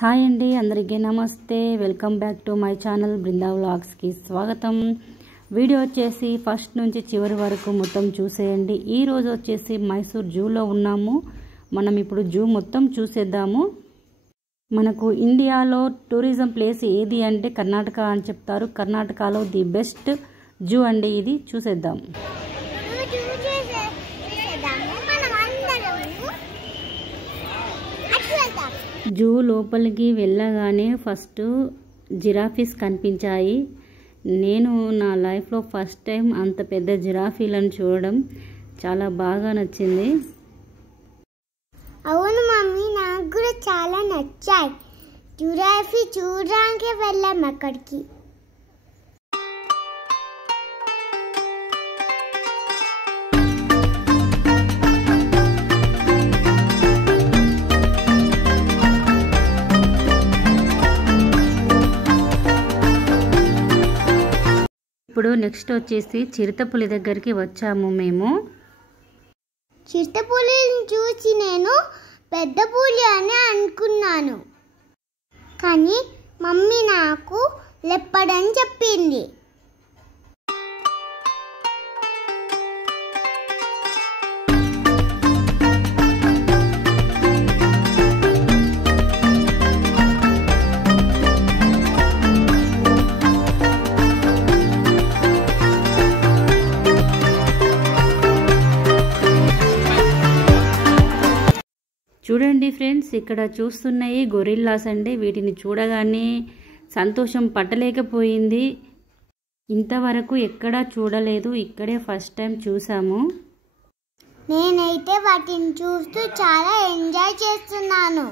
Hi అండి, అందరికీ నమస్తే. Welcome back to my channel Brinda వ్లాగ్స్కి స్వాగతం. వీడియో వచ్చేసి ఫస్ట్ నుంచి చివరి వరకు మొత్తం చూసేయండి. ఈరోజు వచ్చేసి మైసూర్ జూలో ఉన్నాము. మనం ఇప్పుడు జూ మొత్తం చూసేద్దాము. మనకు ఇండియాలో టూరిజం ప్లేస్ ఏది అంటే కర్ణాటక అని చెప్తారు. కర్ణాటకలో ది బెస్ట్ జూ అండి, ఇది చూసేద్దాం. జూ లోపలికి వెళ్ళగానే ఫస్ట్ జిరాఫీస్ కనిపించాయి. నేను నా లైఫ్లో ఫస్ట్ టైం అంత పెద్ద జిరాఫీలను చూడడం చాలా బాగా నచ్చింది. అవును మమ్మీ, నాకు కూడా చాలా నచ్చాయి. జిరాఫీ చూడడానికి వెళ్ళాం అక్కడికి. ఇప్పుడు నెక్స్ట్ వచ్చేసి చిరుతపులి దగ్గరికి వచ్చాము మేము. చిరుతపులిని చూసి నేను పెద్ద పులి అని అనుకున్నాను, కానీ మమ్మీ నాకు లెప్పడ్ అని చెప్పింది. చూడండి ఫ్రెండ్స్, ఇక్కడ చూస్తున్నాయి గొరిల్లాస్ అండి. వీటిని చూడగానే సంతోషం పట్టలేకపోయింది. ఇంతవరకు ఎక్కడా చూడలేదు, ఇక్కడే ఫస్ట్ టైం చూసాము. నేనైతే వాటిని చూస్తూ చాలా ఎంజాయ్ చేస్తున్నాను.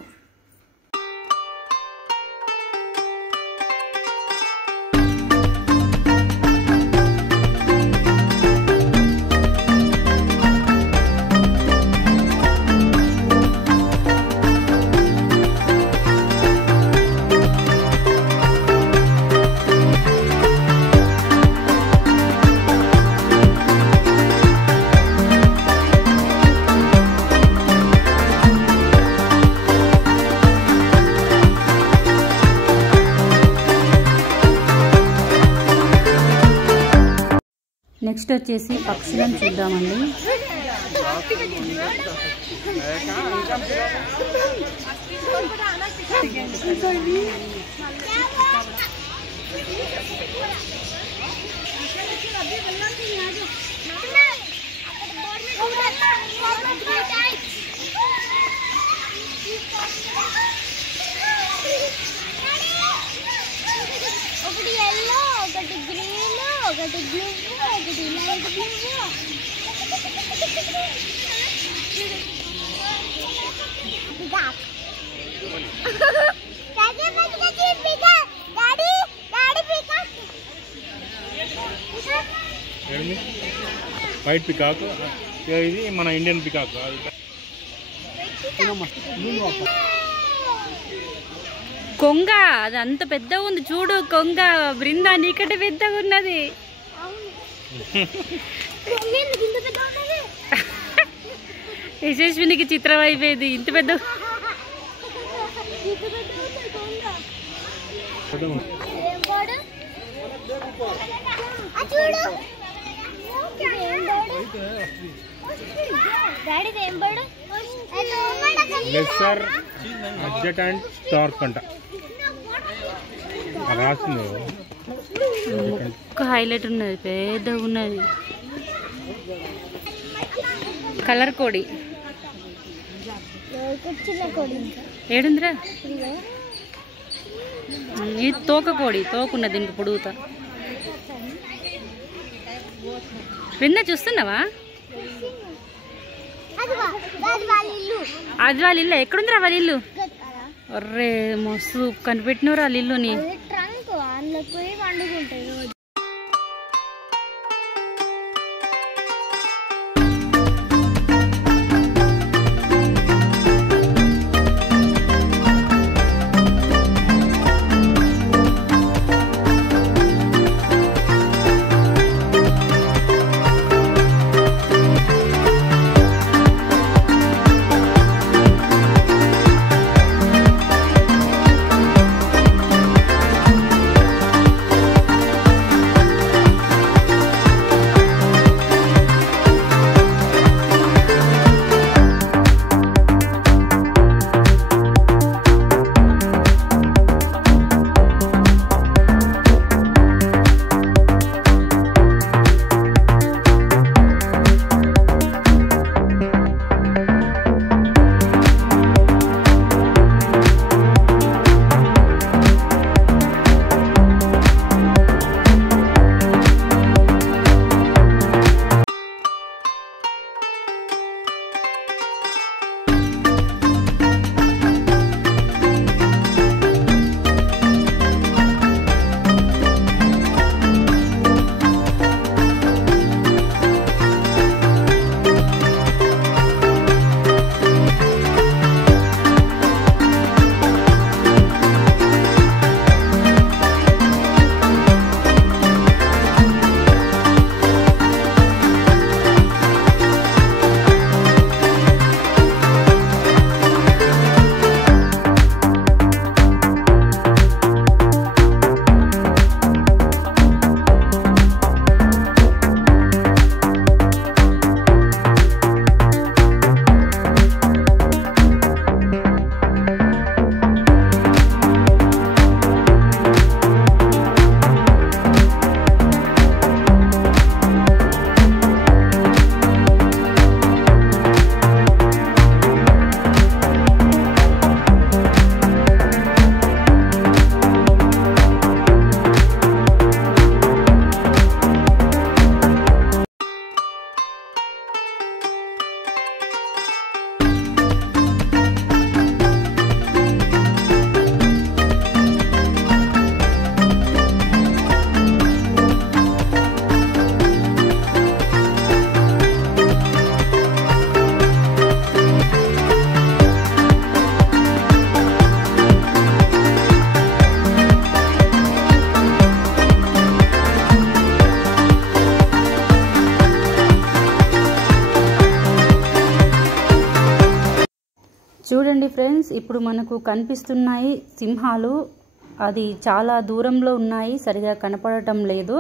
నెక్స్ట్ వచ్చేసి పక్షులను చూద్దామండి. ఒకటి ఎల్లో, ఒకటి గ్రీన్, ఒకటి బ్లూ, ఒకటి లైట్ బ్లూ. వైట్ పికాక్, ఇది మన ఇండియన్ పికాక్. కొంగ అది అంత పెద్దగా ఉంది చూడు. కొంగ బృందా నీకంటే పెద్దగా ఉన్నది. యశస్వినికి చిత్రం అయిపోయింది, ఇంత పెద్ద. లెస్సర్ అడ్జటెంట్ స్టార్క్ అంట రాసింది. ఒక్క హైలైట్ ఉన్నది, పెద్దగా ఉన్నది. కలర్ కోడి ఏడుందిరా? ఇది తోక కోడి, తోకున్నది ఇంక పొడుగుతా. విన్నా చూస్తున్నావా? అది వాళ్ళ ఇల్లు. ఎక్కడుందిరా వాళ్ళ ఇల్లు? అర్రే మస్తు కనిపెట్టినరా వాళ్ళ ఇల్లుని. ట్రంక్ అందులో పోయి వండుకుంటాయి రోజు. ఫ్రెండ్స్, ఇప్పుడు మనకు కనిపిస్తున్నాయి సింహాలు. అది చాలా దూరంలో ఉన్నాయి, సరిగా కనపడటం లేదు.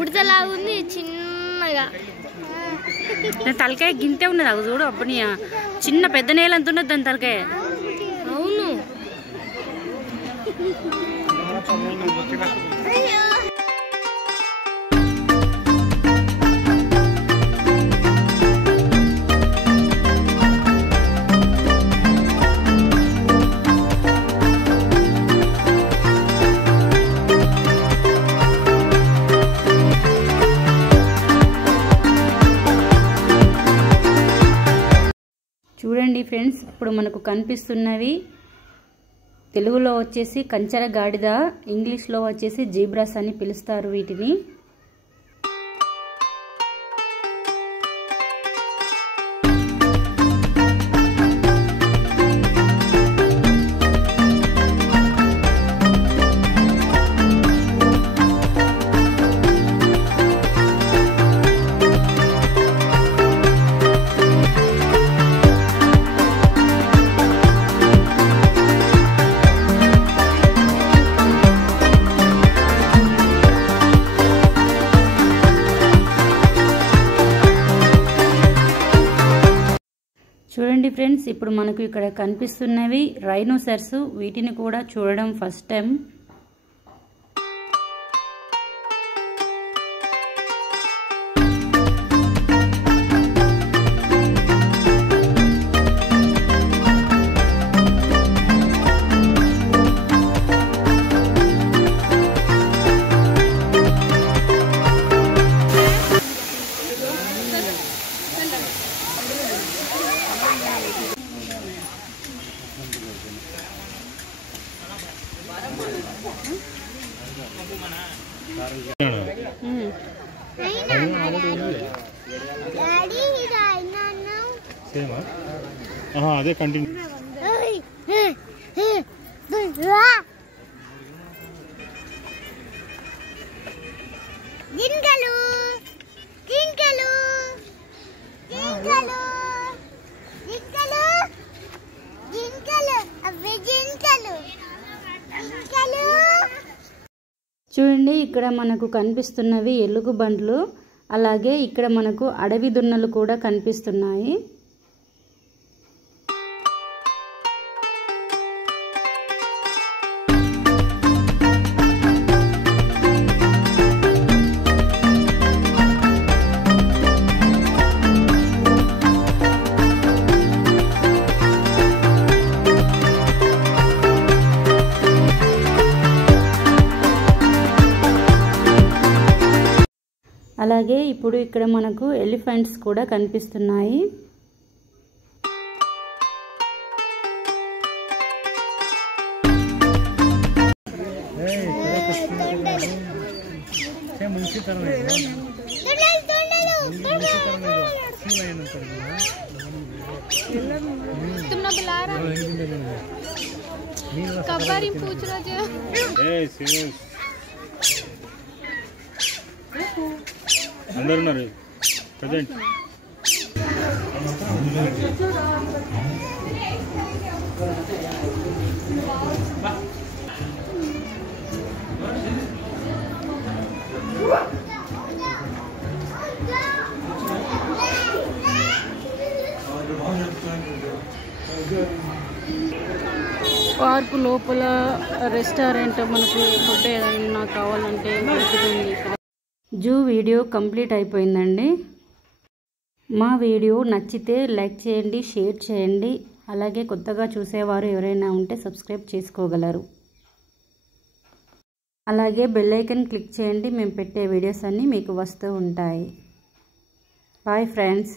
ఉడతలాగుంది చిన్నగా. తలకాయ గింతే ఉన్నది, అవి చూడు. అప్పుడు చిన్న పెద్ద నేల అంత ఉన్నది దాని తలకాయ. అవును. చూడండి ఫ్రెండ్స్, ఇప్పుడు మనకు కనిపిస్తున్నవి తెలుగులో వచ్చేసి కంచర గాడిద, ఇంగ్లీష్లో వచ్చేసి జీబ్రాస్ అని పిలుస్తారు వీటిని. చూడండి ఫ్రెండ్స్, ఇప్పుడు మనకు ఇక్కడ కనిపిస్తున్నవి రైనోసర్స్. వీటిని కూడా చూడడం ఫస్ట్ టైం. అదే కంటిన్యూ. జింకలు జింకలు జింకలు జింకలు జింకలు అవి జింకలు జింకలు. చూడండి, ఇక్కడ మనకు కనిపిస్తున్నవి ఎలుగు బండ్లు. అలాగే ఇక్కడ మనకు అడవి దున్నలు కూడా కనిపిస్తున్నాయి. అలాగే ఇప్పుడు ఇక్కడ మనకు ఎలిఫెంట్స్ కూడా కనిపిస్తున్నాయి. कबारी पूछ रहे అందరు ఉన్నారు ప్రజెంట్. పార్కు లోపల రెస్టారెంట్, మనకు ఫుడ్ ఏదైనా కావాలంటే దొరుకుతుంది. జూ వీడియో కంప్లీట్ అయిపోయిందండి. మా వీడియో నచ్చితే లైక్ చేయండి, షేర్ చేయండి. అలాగే కొత్తగా చూసేవారు ఎవరైనా ఉంటే సబ్స్క్రైబ్ చేసుకోగలరు. అలాగే బెల్ ఐకాన్ క్లిక్ చేయండి. మేము పెట్టే వీడియోస్ అన్నీ మీకు వస్తూ ఉంటాయి. Boy friends.